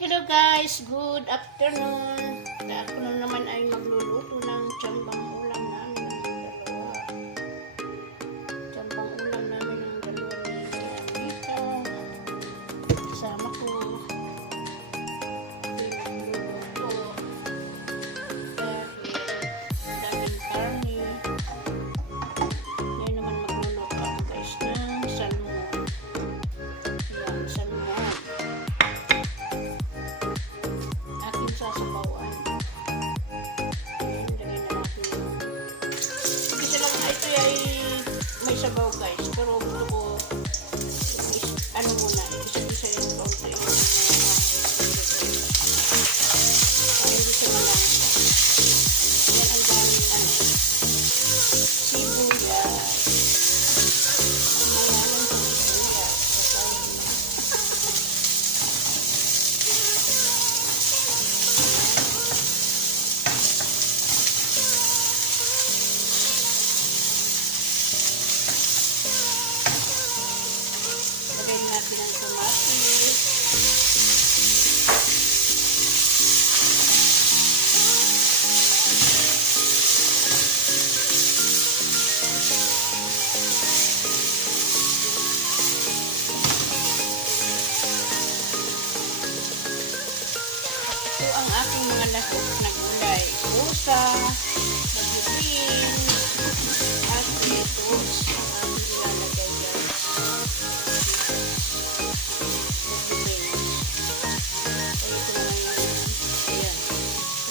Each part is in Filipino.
Hello guys, good afternoon. Ako na naman ay magluluto ng tiyambang ulam namin ng dalawa. Tiyambang ulam namin ng dalawa ni Tita. Kasama ko. Magluluto. Dahil daming karne. Ngayon naman magluluto ako guys ng salmon. Yan, salmon. Sasabawan. Lagyan na natin. Kasi lang ito ay may sabaw guys. Pero gusto ko ano muna, isa-isa yung konti. Para hindi siya malang. Yan ang daming sibuyas. Ang mayaman sa sibuyas. Lagyan natin ang kamatis. Ito ang aking mga lahok na gulay. Pusa, bagubin, at lettuce ang aking ilalagay yan.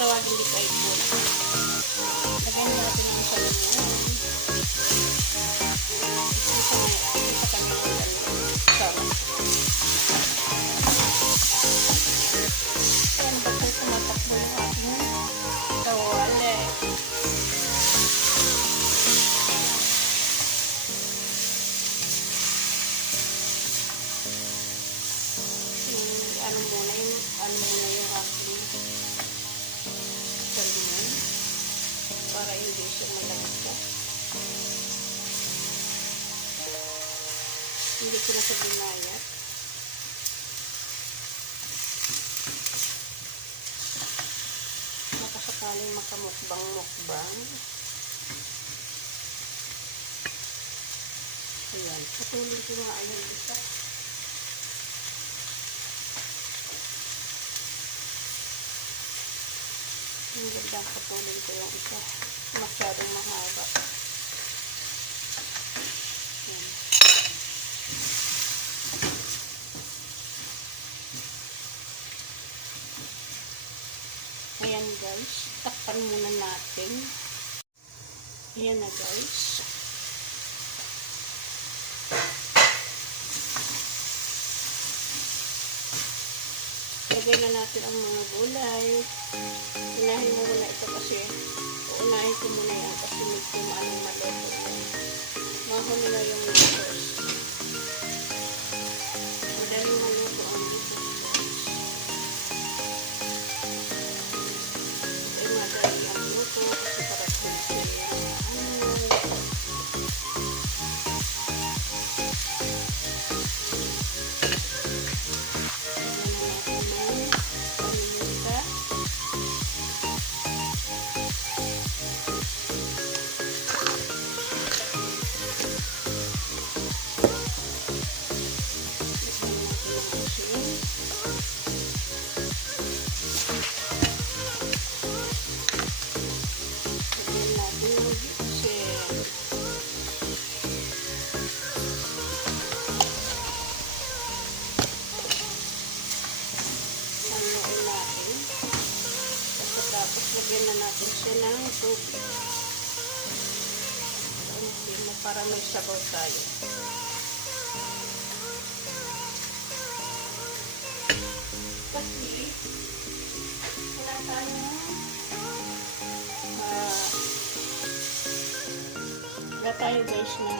Tawagin dito ay po. Lagyan natin ang salmon. Isa kami ng dalawa. Ayan, ba't ay tumatakbo yung aking kawali. Ano muna yung aking salmon para hindi siya malangsa. Hindi ko na siya binayat. Makasakaling makamukbang-mukbang. Ayan, patuloy ko nga ayun isa. Ang gandang patuloy ko yung isa. Masyadong mahaba. Ayan. Ayan guys. Takpan muna natin. Ayan na guys. Lagay na natin ang mga gulay. Unahin mo muna ito kasi uunahin ko muna yan kasi medyo maanong maluto. Mahuli na yung lettuce. Madaling maluto ang lettuce. Ay madali ang luto kasi para simple. Tapos lagyan na natin siya ng tubig. Para may sabaw tayo. Kasi wala tayo guys na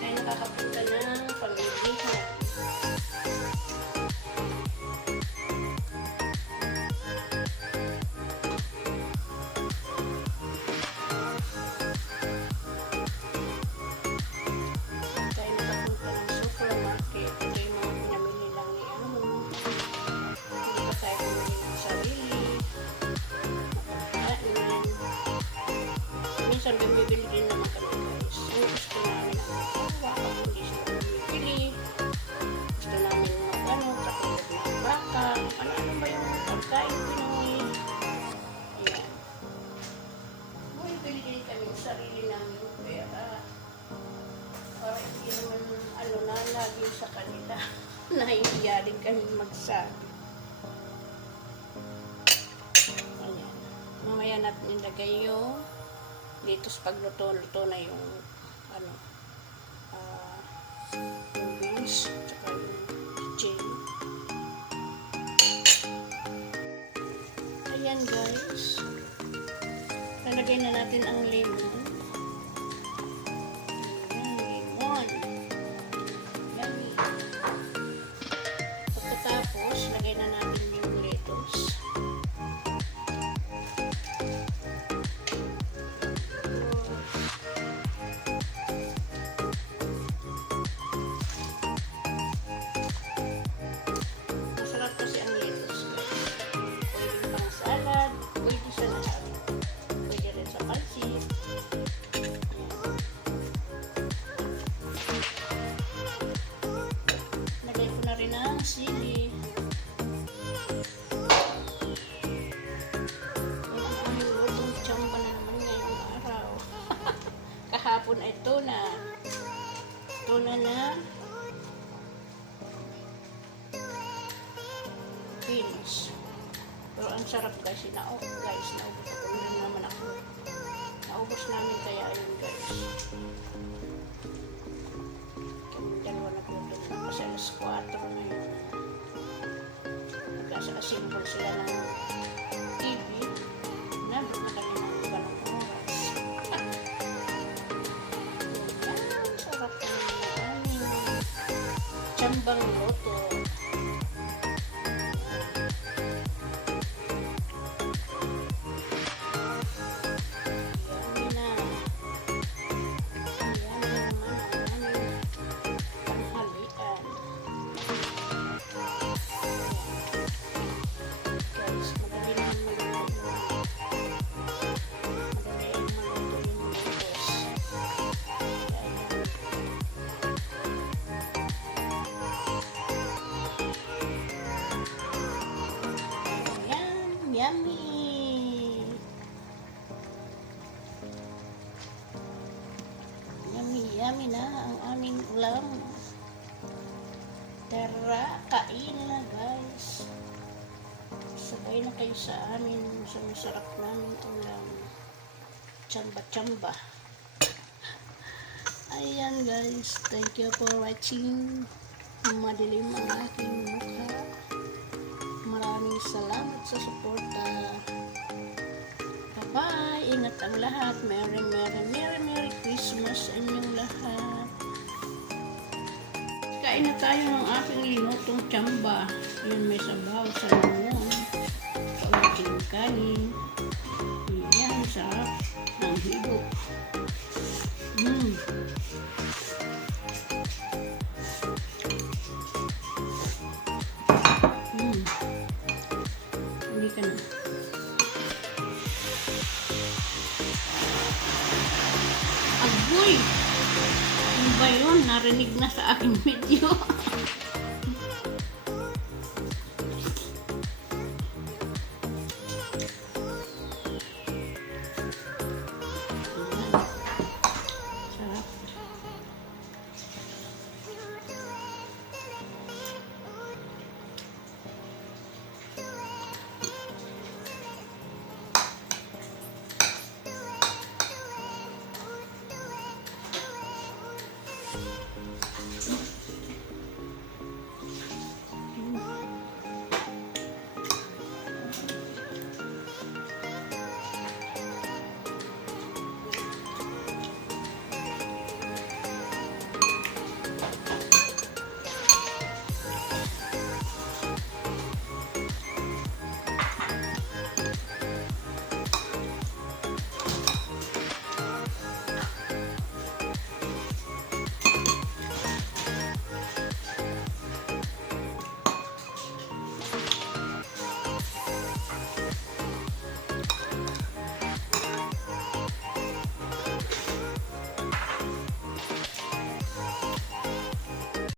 tayo nakakapunta ng pamilihan. Tayo naman, ano na, lagi sa kanila. Nahihiya rin kami magsabi. Ayan. Mamaya natin ilagay yung litos pagluto-luto na yung ano, yung beans, tsaka yung chicken. Ayan guys. Lalagay na natin ang lemon. Ayan, lemon. Yummy. Pagkatapos, lagay na natin yung lettuce. Masarap kasi ang lettuce. Pwede pang salad, pwede sa lahat. Pwede rin sa pansit. Lagay ko na rin ang sili. Ang aming lutong tsamba na naman ngayong araw. Kahapon ay tuna. Tuna na beans. Pero ang sarap guys, naubos ako rin naman ako. Naubos namin kaya ayun guys. Kami dalawa nagluto na kasi alas 4 na yun. Nagkasa-assemble sila ng TV. Nandun na kami ng iba ng oras. Ayan, sarap na aming tsambang luto. Yummy! Yummy na ang aming ulam. Tara, kain na guys. Sabay na kayo sa amin sa masarap namin ulam. Tsamba-tsamba. Ayan guys, thank you for watching. Madilim ang aking mukha. Maraming salamat sa suporta. Bye-bye! Ingat ang lahat. Merry Christmas sa inyong lahat. Kain na tayo ng aking linutong tsamba. Yun, may sabaw sa limon. Kaunting kanin. Yan, sarap ng higop. Hindi ka na. Agoy! Ano ba yun? Narinig na sa aking video.